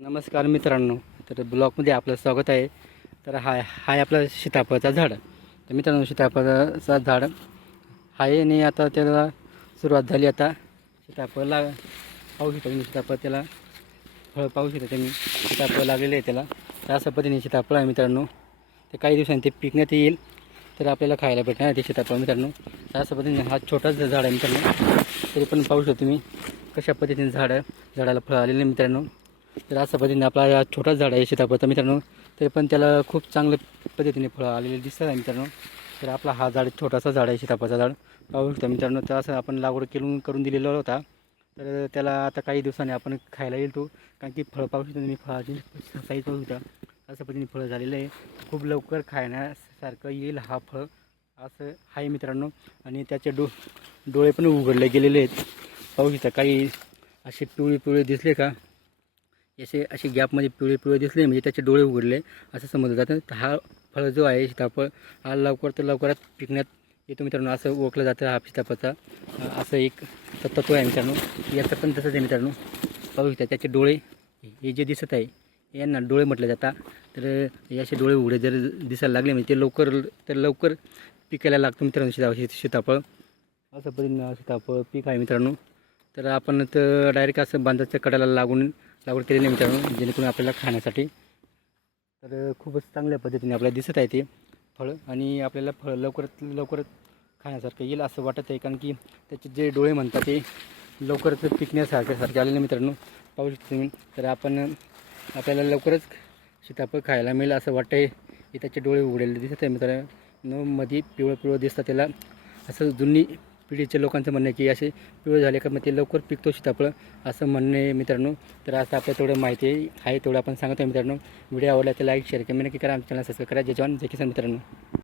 नमस्कार मित्रांनो. तर ब्लॉगमध्ये आपलं स्वागत आहे. तर हा हाय आपलं सीताफळाचं झाड. तर मित्रांनो सीताफळाचं झाड आहे आणि आता त्याला सुरुवात झाली आता. सीताफळ लाग पाहू शकता तुम्ही सीताफळ त्याला. फळ पाहू शकता त्यांनी सीताफळ लागलेलं आहे त्याला. तर अशा पद्धतीने सीताफळ आहे मित्रांनो. ते काही दिवसांनी ते पिकण्यात येईल. तर आपल्याला खायला भेटणार ते सीताफळ मित्रांनो. तर अशा पद्धतीने हा छोटाच झाड आहे मित्रांनो. तरी पण पाहू शकतो तुम्ही कशा पद्धतीने झाड झाडाला फळ आलेलं आहे मित्रांनो. तर अशा पद्धतीने आपला हा छोटाच झाड आहे सीताफळचा मित्रांनो तरी पण त्याला खूप चांगल्या पद्धतीने फळं आलेले दिसतात आहे मित्रांनो. तर आपला हा झाड छोटासा झाड आहे सीताफळचा झाड. पाहू शकता मित्रांनो तर असं आपण लागवड केलून करून दिलेला होता. तर त्याला आता काही दिवसांनी आपण खायला येईल तो कारण की फळं पाहू शकता मी फळाची साईज पाहू शकता. अशा पद्धतीने फळं झालेलं आहे. खूप लवकर खाण्यासारखं येईल हा फळ. असं आहे मित्रांनो. आणि त्याचे डो डोळे पण उघडले गेलेले आहेत. पाहू शकता काही असे पिवळे पिवळे दिसले का? असे असे गॅपमध्ये पिवळे पिवळे दिसले म्हणजे त्याचे डोळे उघडले असं समजलं जातं. तर हा फळ जो आहे सीताफळ हा लवकर तर लवकरात पिकण्यात येतो मित्रांनो असं ओळखलं जातं हा सीताफळचा. असं एक तत्व आहे मित्रांनो. याचं पण तसंच आहे मित्रांनो. पाहू शकता त्याचे डोळे हे जे दिसत आहे यांना डोळे म्हटलं जातात तर हे असे डोळे उघडे जर दिसायला लागले म्हणजे ते लवकर तर लवकर पिकायला लागतं मित्रांनो सीता सीताफळ. असं पद्धतीनं सीताफळ पीक आहे मित्रांनो. तर आपण तर डायरेक्ट असं बांधाच्या कडाला लागून लागवड केलेली आहे मित्रांनो जेणेकरून आपल्याला खाण्यासाठी. तर खूपच चांगल्या पद्धतीने आपल्याला दिसत आहे ते फळं आणि आपल्याला फळ लवकरात लवकर खाण्यासारखं येईल असं वाटत आहे कारण की त्याचे जे डोळे म्हणतात ते लवकरच पिकण्यासारखे सारखे आलेले मित्रांनो. पाहू शकतो तुम्ही. तर आपण आपल्याला लवकरच सीताफळ खायला मिळेल असं वाटतं आहे की त्याचे डोळे उघडलेले दिसत आहे मित्रांनो. मध्ये पिवळं पिवळं दिसतं त्याला असं जुनी पिढीच्या लोकांचं म्हणणं आहे की असे पिवळे झाले का मग ते लवकर पिकतो सीताफळ असं म्हणणं आहे मित्रांनो. तर असं आपल्या तेवढं माहिती आहे तेवढं आपण सांगतो मित्रांनो. व्हिडिओ आवडला तर लाईक शेअर कमेंट नक्की करा. आमच्या चॅनल सबस्क्राईब करा. जय जवान जय किसान मित्रांनो.